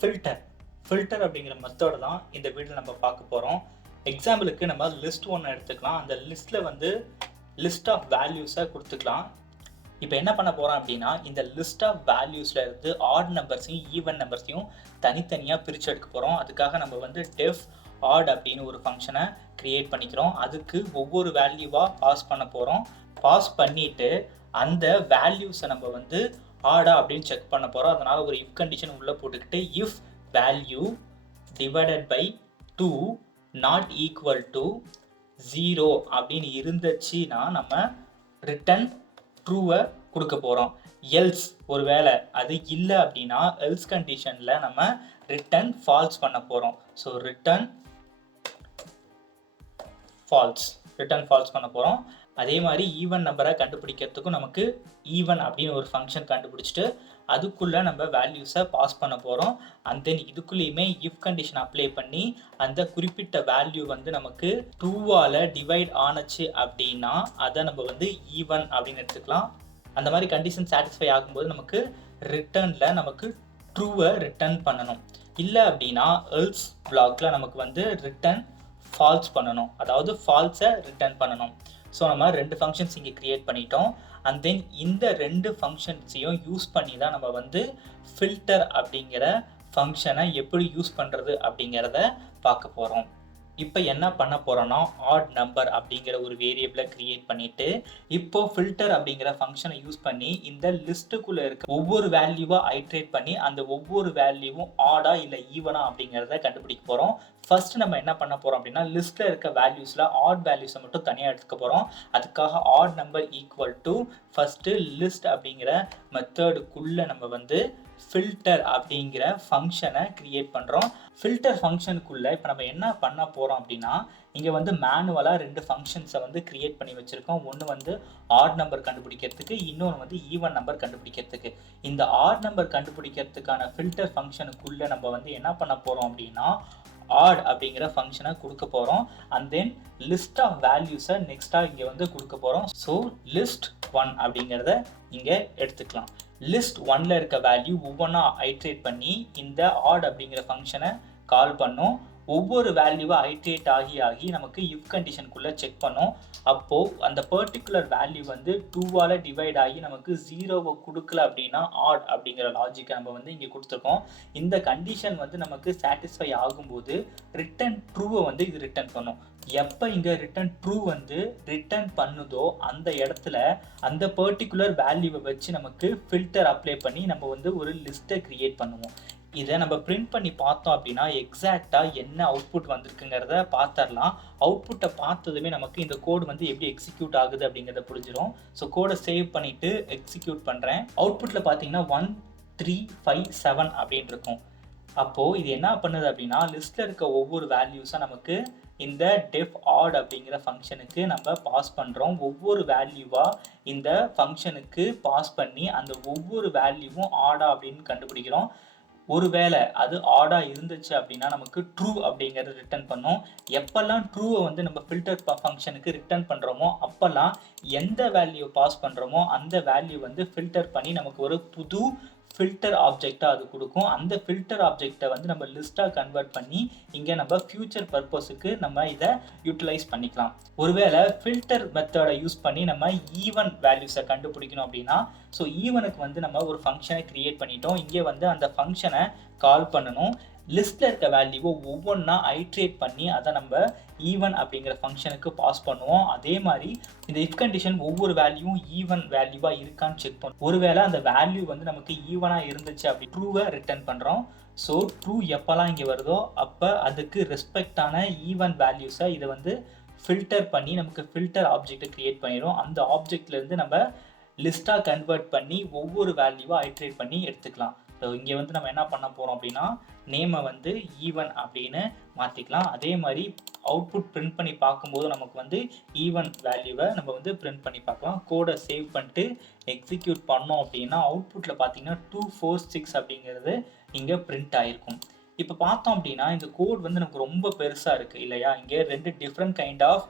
Filter அப்படிங்கிற method தான் இந்த வீடியோவில் நம்ம பார்க்க போகிறோம். எக்ஸாம்பிளுக்கு நம்ம லிஸ்ட் ஒன்று எடுத்துக்கலாம். அந்த லிஸ்ட்டில் வந்து லிஸ்ட் ஆஃப் வேல்யூஸை கொடுத்துக்கலாம். இப்போ என்ன பண்ண போகிறோம் அப்படின்னா, இந்த லிஸ்ட் ஆஃப் வேல்யூஸில் இருந்து ஆட் நம்பர்ஸையும் ஈவன் நம்பர்ஸையும் தனித்தனியாக பிரித்து எடுக்க போகிறோம். அதுக்காக நம்ம வந்து டெஃப் ஆட் அப்படின்னு ஒரு ஃபங்க்ஷனை க்ரியேட் பண்ணிக்கிறோம். அதுக்கு ஒவ்வொரு வேல்யூவாக பாஸ் பண்ண போகிறோம். பாஸ் பண்ணிவிட்டு அந்த வேல்யூஸை நம்ம வந்து ஆடா அப்படின்னு செக் பண்ண போகிறோம். அதனால் ஒரு இஃப் கண்டிஷன் உள்ளே போட்டுக்கிட்டு if value divided by 2 not equal to 0 அப்படின்னு இருந்துச்சுன்னா நம்ம ரிட்டன் ட்ரூவை கொடுக்க போகிறோம். எல்ஸ் ஒரு வேளை அது இல்லை அப்படின்னா எல்ஸ் கண்டிஷனில் நம்ம ரிட்டன் ஃபால்ஸ் பண்ண போகிறோம். ஸோ ரிட்டன் ஃபால்ஸ் பண்ண போகிறோம். அதே மாதிரி ஈவன் நம்பரை கண்டுபிடிக்கிறதுக்கும் நமக்கு ஈவன் அப்படின்னு ஒரு ஃபங்க்ஷன் கண்டுபிடிச்சிட்டு அதுக்குள்ளே நம்ம வேல்யூஸை பாஸ் பண்ண போகிறோம். அண்ட் தென் இதுக்குள்ளேயுமே இஃப் கண்டிஷன் அப்ளை பண்ணி அந்த குறிப்பிட்ட வேல்யூ வந்து நமக்கு 2ஆல் டிவைட் ஆனச்சு அப்படின்னா அதை நம்ம வந்து ஈவன் அப்படின்னு எடுத்துக்கலாம். அந்த மாதிரி கண்டிஷன் சாட்டிஸ்ஃபை ஆகும்போது நமக்கு ரிட்டர்னில் நமக்கு ட்ரூவை ரிட்டர்ன் பண்ணணும். இல்லை அப்படின்னா எல்ஸ் பிளாக்ல நமக்கு வந்து ரிட்டர்ன் ஃபால்ஸ் பண்ணணும், அதாவது ஃபால்ஸை ரிட்டர்ன் பண்ணணும். ஸோ நம்ம 2 ஃபங்க்ஷன்ஸ் இங்கே க்ரியேட் பண்ணிட்டோம். அண்ட் தென் இந்த 2 ஃபங்க்ஷன்ஸையும் யூஸ் பண்ணி தான் நம்ம வந்து ஃபில்டர் அப்படிங்கிற ஃபங்க்ஷனை எப்படி யூஸ் பண்ணுறது அப்படிங்கிறத பார்க்க போகிறோம். இப்போ என்ன பண்ண போகிறோன்னா, ஆட் நம்பர் அப்படிங்கிற ஒரு வேரியபிளை க்ரியேட் பண்ணிவிட்டு இப்போ ஃபில்டர் அப்படிங்கிற ஃபங்க்ஷனை யூஸ் பண்ணி இந்த லிஸ்ட்டுக்குள்ளே இருக்க ஒவ்வொரு வேல்யூவாக ஐட்ரேட் பண்ணி அந்த ஒவ்வொரு வேல்யூவும் ஆடா இல்லை ஈவனா அப்படிங்கிறத கண்டுபிடிக்க போகிறோம். ஃபர்ஸ்ட் நம்ம என்ன பண்ண போகிறோம் அப்படின்னா, லிஸ்ட்டில் இருக்க வேல்யூஸில் ஆட் வேல்யூஸை மட்டும் தனியாக எடுத்துக்க போகிறோம். அதுக்காக add number equal to first list அப்படிங்கிற மெத்தடுக்குள்ளே நம்ம வந்து ஃபில்டர் அப்படிங்கிற ஃபங்க்ஷனை க்ரியேட் பண்ணுறோம். ஃபில்டர் ஃபங்க்ஷனுக்குள்ளே இப்போ நம்ம என்ன பண்ண போகிறோம் அப்படின்னா, இங்கே வந்து மேனுவலாக 2 ஃபங்க்ஷன்ஸை வந்து க்ரியேட் பண்ணி வச்சுருக்கோம். ஒன்று வந்து ஆட் நம்பர் கண்டுபிடிக்கிறதுக்கு, இன்னொன்று வந்து ஈவன் நம்பர் கண்டுபிடிக்கிறதுக்கு. இந்த ஆட் நம்பர் கண்டுபிடிக்கிறதுக்கான ஃபில்டர் ஃபங்க்ஷனுக்குள்ளே நம்ம வந்து என்ன பண்ண போகிறோம் அப்படின்னா, ஆட் அப்படிங்கிற ஃபங்க்ஷனை கொடுக்க போகிறோம். அண்ட் தென் லிஸ்ட் ஆஃப் வேல்யூஸை நெக்ஸ்ட்டாக இங்கே வந்து கொடுக்க போகிறோம். ஸோ லிஸ்ட் 1 அப்படிங்கிறத இங்கே எடுத்துக்கலாம். லிஸ்ட் 1ல் இருக்க வேல்யூ ஒவ்வொன்றா ஐட்ரேட் பண்ணி இந்த ஆட் அப்படிங்கிற ஃபங்க்ஷனை கால் பண்ணோம். ஒவ்வொரு வேல்யூவை ஐட்ரேட் ஆகி நமக்கு இஃப் கண்டிஷனுக்குள்ளே செக் பண்ணோம். அப்போது அந்த பர்டிகுலர் வேல்யூ வந்து 2ஆல் டிவைட் ஆகி நமக்கு 0வை கொடுக்கல அப்படின்னா ஆட் அப்படிங்கிற லாஜிக்கை நம்ம வந்து இங்கே கொடுத்துருக்கோம். இந்த கண்டிஷன் வந்து நமக்கு சாட்டிஸ்ஃபை ஆகும்போது ரிட்டன் ட்ரூவை வந்து இது ரிட்டன் பண்ணும். எப்போ இங்கே ரிட்டன் ட்ரூ வந்து ரிட்டன் பண்ணுதோ அந்த இடத்துல அந்த பர்டிகுலர் வேல்யூவை வச்சு நமக்கு ஃபில்டர் அப்ளை பண்ணி நம்ம வந்து ஒரு லிஸ்ட்டை க்ரியேட் பண்ணுவோம். இதை நம்ம பிரிண்ட் பண்ணி பார்த்தோம் அப்படின்னா எக்ஸாக்டாக என்ன அவுட்புட் வந்திருக்குங்கிறத பார்த்துடலாம். அவுட்புட்டை பார்த்ததுமே நமக்கு இந்த கோடு வந்து எப்படி எக்ஸிக்யூட் ஆகுது அப்படிங்கிறத புரிஞ்சிடும். ஸோ கோடை சேவ் பண்ணிவிட்டு எக்ஸிக்யூட் பண்ணுறேன். அவுட்புட்டில் பார்த்தீங்கன்னா 1 3 5 7 அப்படின்னு இருக்கும். அப்போது இது என்ன பண்ணுது அப்படின்னா, லிஸ்ட்டில் இருக்க ஒவ்வொரு வேல்யூஸாக நமக்கு இந்த டெஃப் ஆட் அப்படிங்கிற ஃபங்க்ஷனுக்கு நம்ம பாஸ் பண்ணுறோம். ஒவ்வொரு வேல்யூவாக இந்த ஃபங்க்ஷனுக்கு பாஸ் பண்ணி அந்த ஒவ்வொரு வேல்யூவும் ஆடா அப்படின்னு கண்டுபிடிக்கிறோம். ஒருவேளை அது ஆடா இருந்துச்சு அப்படின்னா நமக்கு ட்ரூ அப்படிங்கிறது ரிட்டர்ன் பண்ணும். எப்பெல்லாம் ட்ரூவை வந்து நம்ம ஃபில்டர் ஃபங்க்ஷனுக்கு ரிட்டர்ன் பண்ணுறோமோ அப்போல்லாம் எந்த வேல்யூ பாஸ் பண்ணுறோமோ அந்த வேல்யூ வந்து ஃபில்டர் பண்ணி நமக்கு ஒரு புது ஃபில்டர் ஆப்ஜெக்டாக அது கொடுக்கும். அந்த ஃபில்டர் ஆப்ஜெக்டை வந்து நம்ம லிஸ்ட்டாக கன்வெர்ட் பண்ணி இங்கே நம்ம ஃபியூச்சர் பர்பஸுக்கு நம்ம இதை யூட்டிலைஸ் பண்ணிக்கலாம். ஒருவேளை ஃபில்டர் மெத்தடை யூஸ் பண்ணி நம்ம ஈவன் வேல்யூஸை கண்டுபிடிக்கணும் அப்படின்னா, ஸோ ஈவனுக்கு வந்து நம்ம ஒரு ஃபங்க்ஷனை க்ரியேட் பண்ணிட்டோம். இங்கே வந்து அந்த ஃபங்க்ஷனை கால் பண்ணணும். லிஸ்ட்டில் இருக்க வேல்யூவை ஒவ்வொன்றா ஐட்ரேட் பண்ணி அதை நம்ம ஈவன் அப்படிங்கிற ஃபங்க்ஷனுக்கு பாஸ் பண்ணுவோம். அதே மாதிரி இந்த இஃப் கண்டிஷன் ஒவ்வொரு வேல்யூவும் ஈவன் வேல்யூவாக இருக்கான்னு செக் பண்ணும். ஒருவேளை அந்த வேல்யூ வந்து நமக்கு ஈவனாக இருந்துச்சு அப்படி ட்ரூவை ரிட்டர்ன் பண்ணுறோம். ஸோ ட்ரூ எப்போல்லாம் இங்கே வருதோ அப்போ அதுக்கு ரெஸ்பெக்டான ஈவன் வேல்யூஸை இதை வந்து ஃபில்டர் பண்ணி நமக்கு ஃபில்டர் ஆப்ஜெக்டை க்ரியேட் பண்ணிடும். அந்த ஆப்ஜெக்ட்லேருந்து நம்ம லிஸ்ட்டாக கன்வெர்ட் பண்ணி ஒவ்வொரு வேல்யூவாக ஐட்ரேட் பண்ணி எடுத்துக்கலாம். ஸோ இங்கே வந்து நம்ம என்ன பண்ண போகிறோம் அப்படின்னா, நேமை வந்து ஈவன் அப்படின்னு மாற்றிக்கலாம். அதே மாதிரி அவுட்புட் பிரிண்ட் பண்ணி பார்க்கும்போது நமக்கு வந்து ஈவன் வேல்யூவை நம்ம வந்து பிரிண்ட் பண்ணி பார்க்கலாம். கோடை சேவ் பண்ணிட்டு எக்ஸிக்யூட் பண்ணோம் அப்படின்னா அவுட்புட்டில் பார்த்தீங்கன்னா 2 4 6 அப்படிங்கிறது இங்கே பிரிண்ட் ஆகிருக்கும். இப்போ பார்த்தோம் அப்படின்னா இந்த கோட் வந்து நமக்கு ரொம்ப பெருசாக இருக்குது இல்லையா? இங்கே 2 டிஃப்ரெண்ட் கைண்ட் ஆஃப்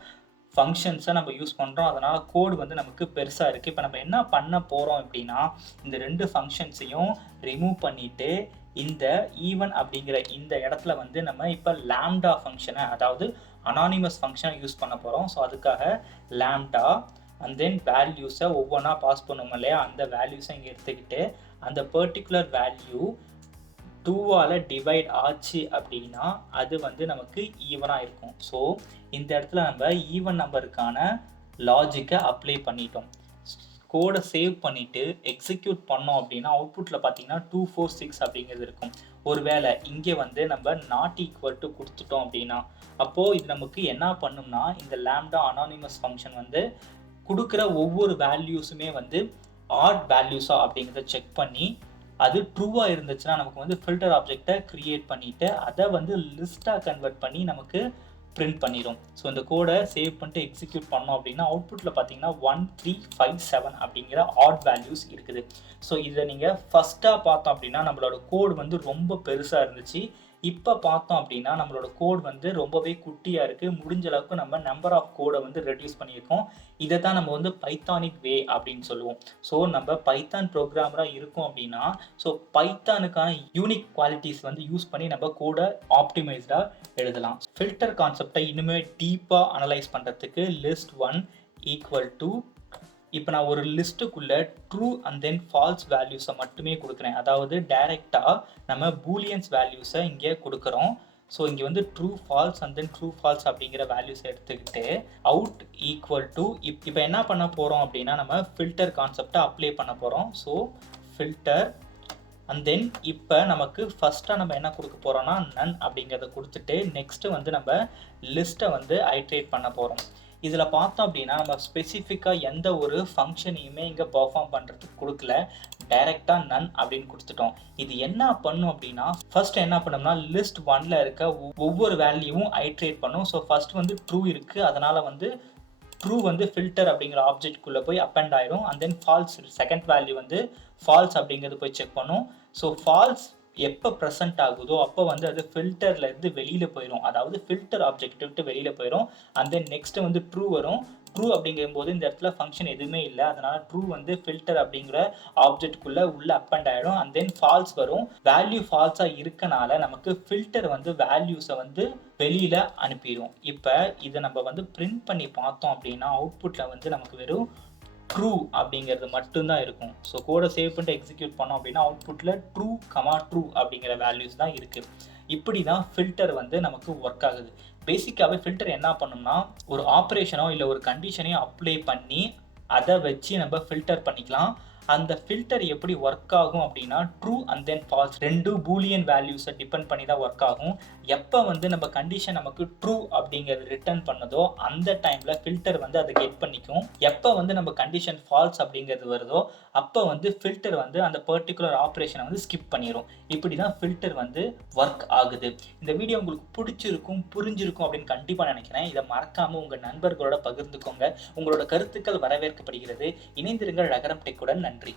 ஃபங்க்ஷன்ஸை நம்ம யூஸ் பண்ணுறோம். அதனால் கோடு வந்து நமக்கு பெருசாக இருக்குது. இப்போ நம்ம என்ன பண்ண போகிறோம் அப்படின்னா, இந்த 2 ஃபங்க்ஷன்ஸையும் ரிமூவ் பண்ணிவிட்டு இந்த ஈவன் அப்படிங்கிற இந்த இடத்துல வந்து நம்ம இப்போ லாம்டா ஃபங்க்ஷனை, அதாவது அனானிமஸ் ஃபங்க்ஷனை யூஸ் பண்ண போகிறோம். ஸோ அதுக்காக லாம்டா அண்ட் தென் வேல்யூஸை ஒவ்வொன்றா பாஸ் பண்ணுவோம் இல்லையா, அந்த வேல்யூஸை இங்கே எடுத்துக்கிட்டு அந்த பர்டிகுலர் வேல்யூ 2ஆல் டிவைட் ஆச்சு அப்படின்னா அது வந்து நமக்கு ஈவனாக இருக்கும். ஸோ இந்த இடத்துல நம்ம ஈவன் நம்பருக்கான லாஜிக்கை அப்ளை பண்ணிட்டோம். கோடை சேவ் பண்ணிவிட்டு எக்ஸிக்யூட் பண்ணோம் அப்படின்னா அவுட்புட்டில் பார்த்தீங்கன்னா 246 அப்படிங்கிறது இருக்கும். ஒருவேளை இங்கே வந்து நம்ம நாட் ஈக்குவல் டு கொடுத்துட்டோம் அப்படின்னா அப்போது இது நமக்கு என்ன பண்ணும்னா இந்த லாம்டா அனானிமஸ் ஃபங்க்ஷன் வந்து கொடுக்குற ஒவ்வொரு வேல்யூஸுமே வந்து ஆட் வேல்யூஸா அப்படிங்கிறத செக் பண்ணி அது ட்ரூவாக இருந்துச்சுன்னா நமக்கு வந்து ஃபில்டர் ஆப்ஜெக்டை க்ரியேட் பண்ணிவிட்டு அதை வந்து லிஸ்ட்டாக கன்வெர்ட் பண்ணி நமக்கு பிரிண்ட் பண்ணிடும். ஸோ இந்த கோடை சேவ் பண்ணிட்டு எக்ஸிக்யூட் பண்ணோம் அப்படின்னா அவுட்புட்டில் பார்த்தீங்கன்னா 1357 அப்படிங்கிற ஆட் வேல்யூஸ் இருக்குது. ஸோ இதை நீங்கள் ஃபஸ்ட்டாக பார்த்தோம் அப்படின்னா நம்மளோட கோடு வந்து ரொம்ப பெருசாக இருந்துச்சு. இப்போ பார்த்தோம் அப்படின்னா நம்மளோட கோட் வந்து ரொம்பவே குட்டியாக இருக்குது. முடிஞ்ச அளவுக்கு நம்ம நம்பர் ஆஃப் கோடை வந்து ரெடியூஸ் பண்ணியிருக்கோம். இதை தான் நம்ம வந்து பைத்தானிக் வே அப்படின்னு சொல்லுவோம். ஸோ நம்ம பைத்தான் ப்ரோக்ராமராக இருக்கோம் அப்படின்னா ஸோ பைத்தானுக்கான யூனிக் குவாலிட்டிஸ் வந்து யூஸ் பண்ணி நம்ம கோடை ஆப்டிமைஸ்டாக எழுதலாம். ஃபில்டர் கான்செப்டை இனிமேல் டீப்பாக அனலைஸ் பண்ணுறதுக்கு லிஸ்ட் 1 ஈக்குவல் டு இப்போ நான் ஒரு லிஸ்ட்டுக்குள்ளே ட்ரூ அண்ட் தென் ஃபால்ஸ் வேல்யூஸை மட்டுமே கொடுக்குறேன். அதாவது டைரெக்டாக நம்ம பூலியன்ஸ் வேல்யூஸை இங்கே கொடுக்குறோம். ஸோ இங்கே வந்து true falls and then true falls அப்படிங்கிற வேல்யூஸை எடுத்துக்கிட்டு அவுட் ஈக்குவல் டு இப்போ என்ன பண்ண போகிறோம் அப்படின்னா நம்ம ஃபில்டர் கான்செப்டை அப்ளை பண்ண போகிறோம். ஸோ ஃபில்டர் அண்ட் தென் இப்போ நமக்கு ஃபஸ்ட்டாக நம்ம என்ன கொடுக்க போகிறோம்னா நன் அப்படிங்கிறத கொடுத்துட்டு நெக்ஸ்ட்டு வந்து நம்ம லிஸ்ட்டை வந்து ஐட்ரேட் பண்ண போகிறோம். இதில் பார்த்தோம் அப்படின்னா நம்ம ஸ்பெசிஃபிக்காக எந்த ஒரு ஃபங்க்ஷனையுமே இங்கே பர்ஃபார்ம் பண்ணுறதுக்கு கொடுக்கல, டைரெக்டாக நன் அப்படின்னு கொடுத்துட்டோம். இது என்ன பண்ணும் அப்படின்னா ஃபர்ஸ்ட் என்ன பண்ணோம்னா லிஸ்ட் 1ல் இருக்க ஒவ்வொரு வேல்யூவும் ஐட்ரேட் பண்ணும். ஸோ ஃபர்ஸ்ட் வந்து ட்ரூ இருக்குது, அதனால் வந்து ட்ரூ வந்து ஃபில்டர் அப்படிங்கிற ஆப்ஜெக்ட்குள்ளே போய் அப்பெண்ட் ஆயிடும். And then falls second value வந்து ஃபால்ஸ் அப்படிங்கிறது போய் செக் பண்ணும். ஸோ ஃபால்ஸ் எப்போ ப்ரெசென்ட் ஆகுதோ அப்போ வந்து அது ஃபில்டர்லேருந்து வெளியில் போயிடும், அதாவது ஃபில்டர் ஆப்ஜெக்ட் விட்டு வெளியில் போயிடும். அண்ட் தென் நெக்ஸ்ட்டு வந்து ட்ரூ வரும். ட்ரூ அப்படிங்கும்போது இந்த இடத்துல ஃபங்க்ஷன் எதுவுமே இல்லை, அதனால் ட்ரூ வந்து ஃபில்டர் அப்படிங்கிற ஆப்ஜெக்ட்குள்ளே உள்ள அப்பெண்ட் ஆகிடும். அண்ட் தென் ஃபால்ஸ் வரும். வேல்யூ ஃபால்ஸாக இருக்கனால நமக்கு ஃபில்டர் வந்து வேல்யூஸை வந்து வெளியில் அனுப்பிடும். இப்போ இதை நம்ம வந்து பிரிண்ட் பண்ணி பார்த்தோம் அப்படின்னா அவுட்புட்டில் வந்து நமக்கு வெறும் ட்ரூ அப்படிங்கிறது மட்டும்தான் இருக்கும். ஸோ கோடை சேவ் பண்ணிட்டு எக்ஸிக்யூட் பண்ணோம் அப்படின்னா அவுட்புட்டில் ட்ரூ அப்படிங்கிற வேல்யூஸ் தான் இருக்குது. இப்படி தான் ஃபில்டர் வந்து நமக்கு ஒர்க் ஆகுது. பேசிக்காகவே ஃபில்டர் என்ன பண்ணும்னா ஒரு ஆப்ரேஷனோ இல்லை ஒரு கண்டிஷனையோ அப்ளை பண்ணி அதை வச்சு நம்ம ஃபில்டர் பண்ணிக்கலாம். அந்த ஃபில்டர் எப்படி ஒர்க் ஆகும் அப்படின்னா ட்ரூ அண்ட் தென் ஃபால்ஸ் ரெண்டு பூலியன் வேல்யூஸை டிபெண்ட் பண்ணி தான் ஒர்க் ஆகும். எப்போ வந்து நம்ம கண்டிஷன் நமக்கு ட்ரூ அப்படிங்கிறது ரிட்டர்ன் பண்ணதோ அந்த டைமில் ஃபில்டர் வந்து அதை கெட் பண்ணிக்கும். எப்போ வந்து நம்ம கண்டிஷன் ஃபால்ஸ் அப்படிங்கிறது வருதோ அப்போ வந்து ஃபில்டர் வந்து அந்த பர்டிகுலர் ஆப்ரேஷனை வந்து ஸ்கிப் பண்ணிடும். இப்படி தான் ஃபில்டர் வந்து ஒர்க் ஆகுது. இந்த வீடியோ உங்களுக்கு பிடிச்சிருக்கும் புரிஞ்சிருக்கும் அப்படின்னு கண்டிப்பாக நினைக்கிறேன். இதை மறக்காமல் உங்கள் நண்பர்களோட பகிர்ந்துக்கோங்க. உங்களோட கருத்துக்கள் வரவேற்கப்படுகிறது. இணைந்திருங்கள் ரகரம் டெக்குடன். நன்றி.